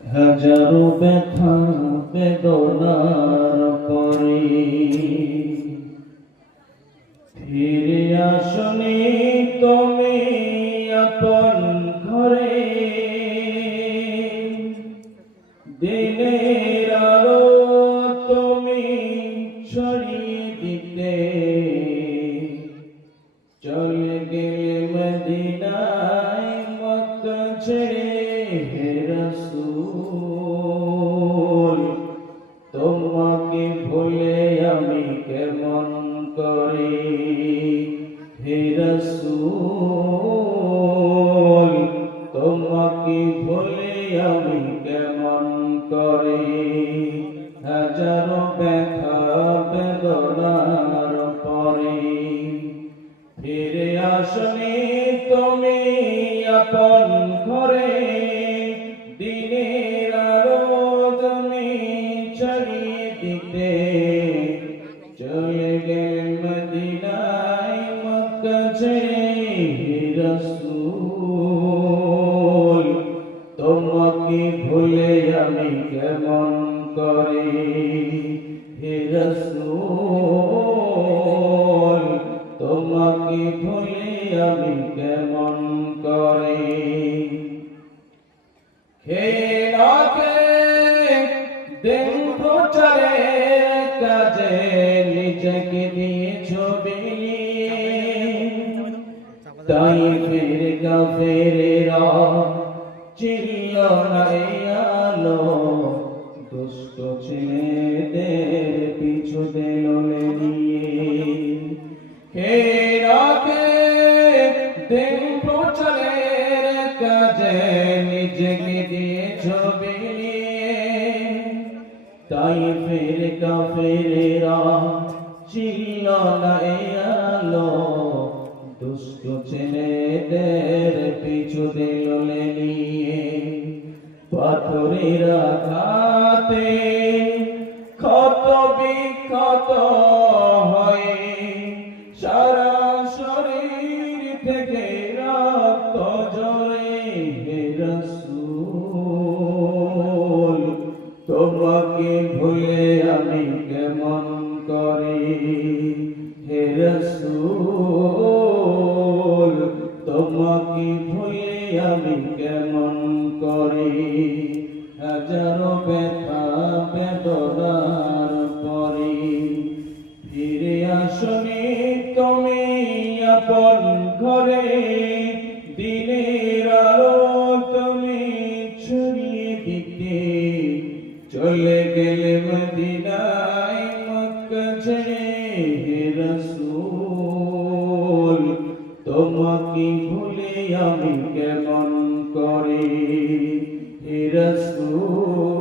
হাজারো ব্যথা বেদনার পরে ফিরে আসনি তুমি আপন ঘরে। দিনের আলো তুমি ছড়িয়ে দিতে চলে গেলে মদিনায় মক্কা ছেড়ে। হে রাসূল তোমাকে ভুলে আমি কেমন করে। হে রাসূল তোমাকে ভুলে আমি কেমন করে। হাজারো ব্যথা বেদনার পরে ফিরে আসনি তুমি আপন ঘরে। দিনের আলো তুমি ছড়িয়ে দিতে চলে গেলে মদিনায় মক্কা ছেড়ে। হে রাসূল তোমাকে ভুলে আমি কেমন করে। হে রাসূল তোমাকে ভুলে আমি কেমন করে। খেলাকে দিন প্রচারের কাজে নিজেকে দিয়েছ বিলিয়ে। তাই ফের কাফেরেরা চিনল না এই আলো। দুষ্ট ছেলেদের পিছু দিল নিয়ে। খেলাকে দিন প্রচারের কাজে নিজেকে দিয়েছ বিলিয়ে। তাই ফের কাফেরেরা চিনল না এই আলো। দুষ্ট ছেলেদের পিছু দিল নিয়ে। পাথরের আঘাতে ক্ষত বিক্ষত হয়ে সারা শরীর থেকে রক্ত ঝরে। হে রাসূল তোমাকে ভুলে আমি কেমন করে। হে রাসূল তোমাকে ভুলে আমি কেমন করে। হাজারো ব্যথা বেদনার পরে ফিরে আসনি তুমি আপন ঘরে। দিনের আলো তুমি ছড়িয়ে দিতে চলে গেলে মদিনায় মক্কা ছেড়ে। হে রাসূল তোমাকে ভুলে আমি কেমন করে। হে রাসূল